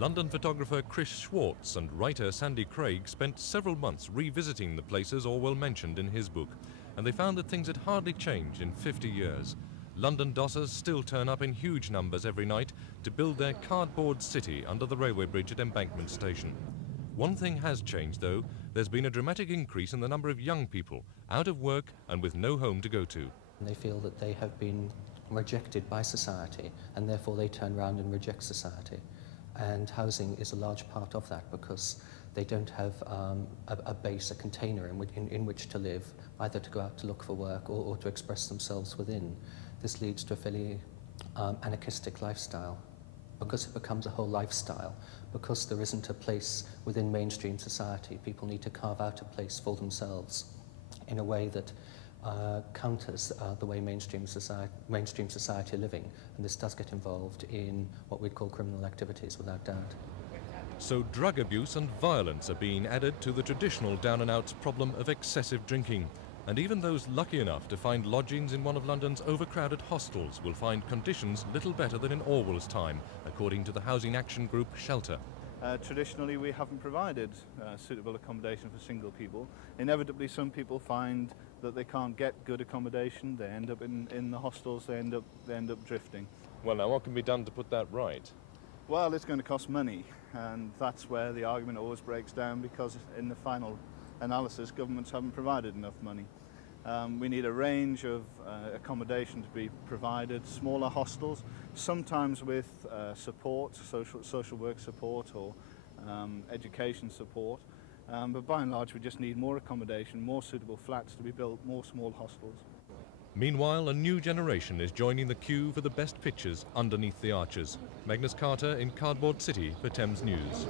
London photographer Chris Schwartz and writer Sandy Craig spent several months revisiting the places Orwell mentioned in his book, and they found that things had hardly changed in 50 years. London dossers still turn up in huge numbers every night to build their cardboard city under the railway bridge at Embankment Station. One thing has changed though. There's been a dramatic increase in the number of young people out of work and with no home to go to. They feel that they have been rejected by society, and therefore they turn around and reject society. And housing is a large part of that, because they don't have a base, a container in which to live, either to go out to look for work or to express themselves within. This leads to a fairly anarchistic lifestyle, because it becomes a whole lifestyle. Because there isn't a place within mainstream society, people need to carve out a place for themselves in a way that counters the way mainstream society are living, and this does get involved in what we'd call criminal activities, without doubt. So drug abuse and violence are being added to the traditional down-and-outs problem of excessive drinking. And even those lucky enough to find lodgings in one of London's overcrowded hostels will find conditions little better than in Orwell's time, according to the housing action group Shelter. Traditionally, we haven't provided suitable accommodation for single people. Inevitably, some people find that they can't get good accommodation. They end up in the hostels. They end up drifting. Well, now what can be done to put that right? Well, it's going to cost money, and that's where the argument always breaks down, because in the final analysis, governments haven't provided enough money. We need a range of accommodation to be provided, smaller hostels, sometimes with support, social work support or education support, but by and large we just need more accommodation, more suitable flats to be built, more small hostels. Meanwhile, a new generation is joining the queue for the best pictures underneath the arches. Magnus Carter in Cardboard City for Thames News.